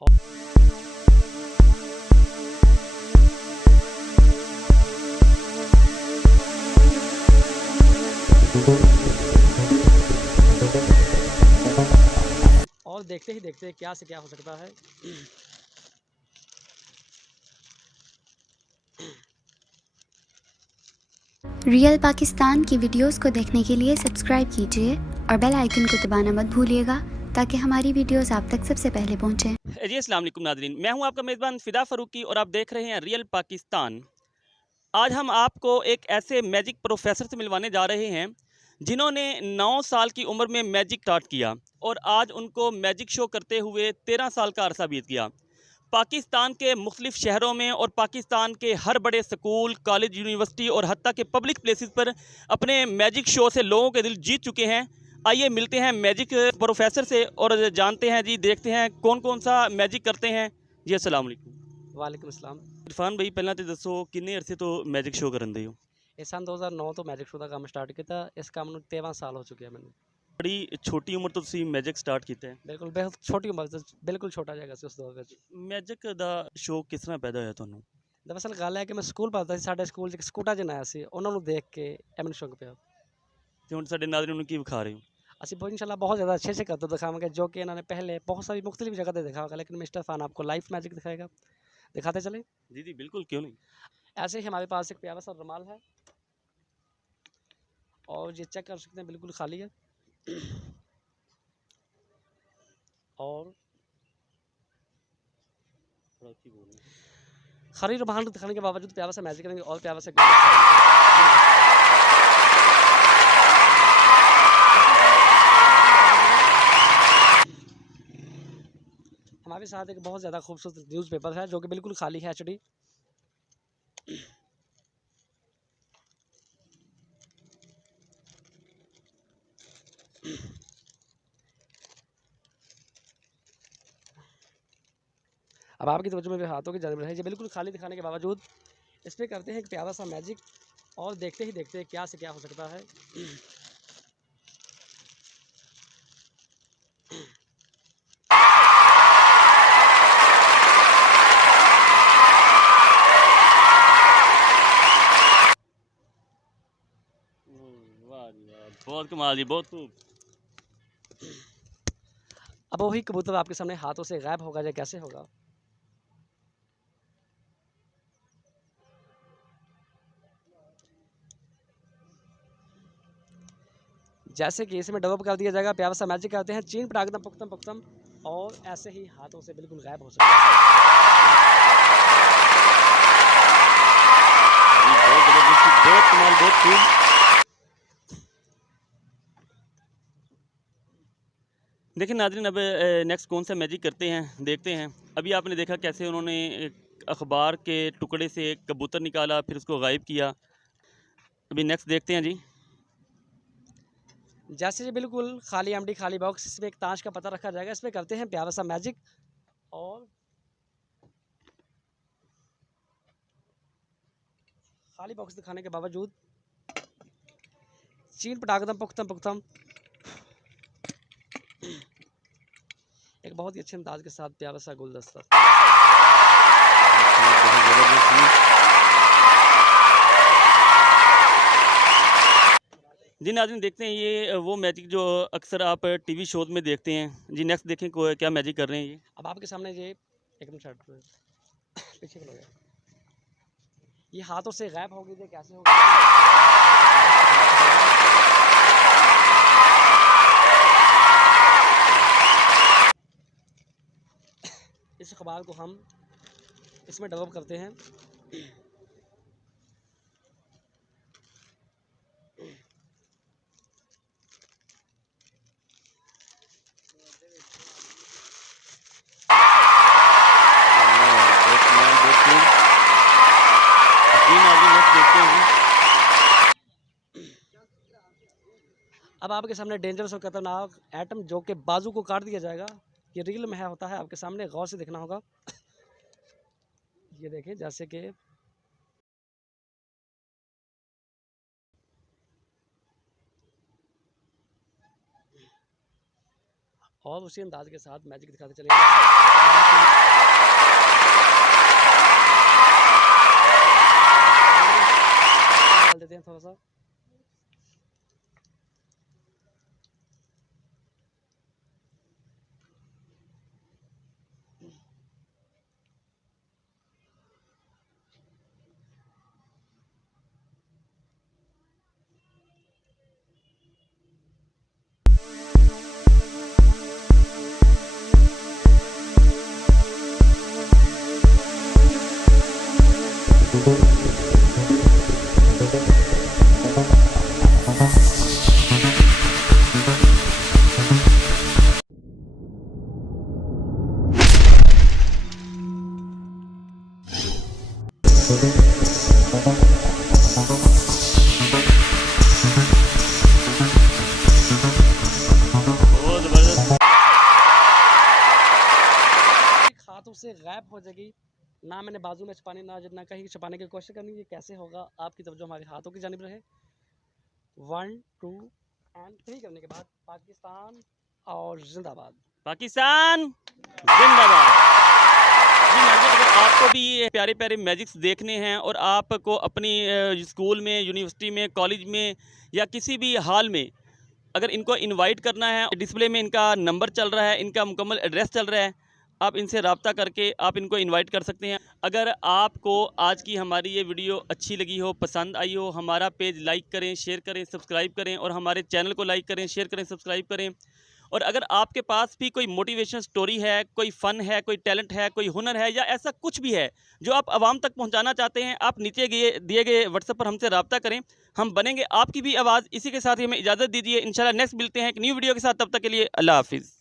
और और देखते ही देखते क्या से क्या हो सकता है। रियल पाकिस्तान की वीडियोस को देखने के लिए सब्सक्राइब कीजिए और बेल आइकन को दबाना मत भूलिएगा ताकि हमारी वीडियोस आप तक सबसे पहले पहुंचें। जी अस्सलाम वालेकुम नाज़रीन, मैं हूं आपका मेज़बान फ़िदा फ़ारूकी और आप देख रहे हैं रियल पाकिस्तान। आज हम आपको एक ऐसे मैजिक प्रोफेसर से मिलवाने जा रहे हैं जिन्होंने 9 साल की उम्र में मैजिक स्टार्ट किया और आज उनको मैजिक शो करते हुए 13 साल का अरसा बीत गया। पाकिस्तान के मुख्तलिफ़ शहरों में और पाकिस्तान के हर बड़े स्कूल, कॉलेज, यूनिवर्सिटी और हत्ता के पब्लिक प्लेसेस पर अपने मैजिक शो से लोगों के दिल जीत चुके हैं। आइए मिलते हैं मैजिक प्रोफेसर से और जानते हैं जी, देखते हैं कौन कौन सा मैजिक करते हैं जी। अस्सलाम वालेकुम। वालेकुम अस्सलाम। इरफान भाई, पहला तो दसो किन्ने अरसे तो मैजिक शो करन दे हो? ਇਹ ਸੰਨ 2009 ਤੋਂ ਮੈਜਿਕ ਸ਼ੋ ਦਾ ਕੰਮ ਸਟਾਰਟ ਕੀਤਾ। ਇਸ ਕੰਮ ਨੂੰ 13 ਸਾਲ ਹੋ ਚੁੱਕੇ ਆ ਮੈਨੂੰ। बड़ी छोटी उम्र तो तुसीं मैजिक स्टार्ट किया है। ਬਿਲਕੁਲ ਬਹੁਤ ਛੋਟੀ ਉਮਰ 'ਚ ਬਿਲਕੁਲ ਛੋਟਾ ਜਿਹਾ ਸੀ ਉਸ ਦੌਰ ਵਿੱਚ। मैजिक दा शौक किस तरह पैदा होया तुहानू? ਦਰਅਸਲ ਗੱਲ ਹੈ ਕਿ ਮੈਂ ਸਕੂਲ ਪੜ੍ਹਦਾ ਸੀ, ਸਾਡੇ ਸਕੂਲ 'ਚ ਇੱਕ ਸਕੂਟਾ ਜਨ ਆਇਆ ਸੀ, ਉਹਨਾਂ ਨੂੰ ਦੇਖ ਕੇ ਇਹ ਮੈਨੂੰ ਸ਼ੌਕ ਪਿਆ। ਤੇ ਹੁਣ ਸਾਡੇ ਨਾਜ਼ਰੀਨ ਨੂੰ ਕੀ ਵਿਖਾ ਰਹੇ ਹੋ? ਅਸੀਂ बहुत इंशाल्लाह बहुत ज़्यादा अच्छे से करते दिखाएंगे, जो कि इन्होंने पहले बहुत सारी मुख्तलिफ जगह पे देखा होगा, लेकिन मिस्टर खान आपको लाइव मैजिक दिखाएगा। दिखाते चले। जी जी बिल्कुल, क्यों नहीं। ऐसे ही हमारे पास एक प्यारा सा रुमाल है और ये चेक कर सकते हैं बिल्कुल खाली है। और खाली रुमाल दिखाने के बावजूद प्यारा सा मैजिक करेंगे और प्यारा सा हमारे साथ एक बहुत ज़्यादा खूबसूरत न्यूज़पेपर है जो कि बिल्कुल खाली है एचडी। अब आपकी तवज्जो मेरे हाथों की जानिब रहे। ये बिल्कुल खाली दिखाने के बावजूद इस पर करते हैं एक प्यारा सा मैजिक और देखते ही देखते क्या से क्या हो सकता है। वाह जी वाह, बहुत कमाल जी, बहुत खूब। अब वही कबूतर आपके सामने हाथों से गायब होगा या कैसे होगा। जैसे कि इसमें डेवलप कर दिया जाएगा, प्यारा सा मैजिक करते हैं, चीन पटाखदम पुख्तम पुख्तम, और ऐसे ही हाथों से बिल्कुल गायब हो सकता जी, बहुत ज़बरदस्त, बहुत कमाल, बहुत खूब। देखिए नाज़रीन, अब नेक्स्ट कौन सा मैजिक करते हैं देखते हैं। अभी आपने देखा कैसे उन्होंने अखबार के टुकड़े से एक कबूतर निकाला, फिर उसको गायब किया। अभी नेक्स्ट देखते हैं जी। जैसे ये बिल्कुल खाली एमडी खाली बॉक्स, इसमें एक ताश का पता रखा जाएगा, इसमें करते हैं प्यारा सा मैजिक और खाली बॉक्स दिखाने के बावजूद चीन पटाखदम पुख्तम पुख्तम एक बहुत ही अच्छे अंदाज के साथ प्यारा सा गुलदस्ता। बहुत ज़बरदस्त जी। जी नाज़रीन, देखते हैं ये वो मैजिक जो अक्सर आप टीवी शोज़ में देखते हैं। जी नेक्स्ट देखें क्या मैजिक कर रहे हैं ये। अब आपके सामने ये एकदम शर्ट पीछे खड़ो गया, ये हाथों से गायब होगी, ये कैसे होगी। इस अखबार को हम इसमें डेवलप करते हैं। बहुत कमाल, बहुत खूब। जी नाज़रीन, नेक्स्ट देखते हैं जी। अब आपके सामने डेंजरस और खतरनाक एटम जो कि बाजू को काट दिया जाएगा, ये रियल में है होता है, आपके सामने गौर से देखना होगा। ये देखें जैसे कि और उसी अंदाज के साथ मैजिक दिखाते चलेंगे। डाल देते हैं थोड़ा सा। बहुत ज़बरदस्त। हाथों से गायब हो जाएगी, ना मैंने बाजू में छुपाने ना कहीं छुपाने की कोशिश करनी। ये कैसे होगा, आपकी तवज्जो हमारे हाथों की जानिब रहे। 1 2 एंड 3 करने के बाद पाकिस्तान और जिंदाबाद। पाकिस्तान जिंदाबाद। जी नाज़रीन, अगर आपको भी ये प्यारे प्यारे मैजिक्स देखने हैं और आपको अपनी स्कूल में, यूनिवर्सिटी में, कॉलेज में या किसी भी हॉल में अगर इनको इनवाइट करना है, डिस्प्ले में इनका नंबर चल रहा है, इनका मुकम्मल एड्रेस चल रहा है, आप इनसे रब्ता करके आप इनको इनवाइट कर सकते हैं। अगर आपको आज की हमारी ये वीडियो अच्छी लगी हो, पसंद आई हो, हमारा पेज लाइक करें, शेयर करें, सब्सक्राइब करें और हमारे चैनल को लाइक करें, शेयर करें, सब्सक्राइब करें। और अगर आपके पास भी कोई मोटिवेशन स्टोरी है, कोई फ़न है, कोई टैलेंट है, कोई हुनर है या ऐसा कुछ भी है जो आप आवाम तक पहुंचाना चाहते हैं, आप नीचे दिए गए व्हाट्सएप पर हमसे रब्ता करें, हम बनेंगे आपकी भी आवाज़। इसी के साथ ही हमें इजाज़त दीजिए। इंशाल्लाह नेक्स्ट मिलते हैं एक न्यू वीडियो के साथ, तब तक के लिए अल्लाह हाफिज़।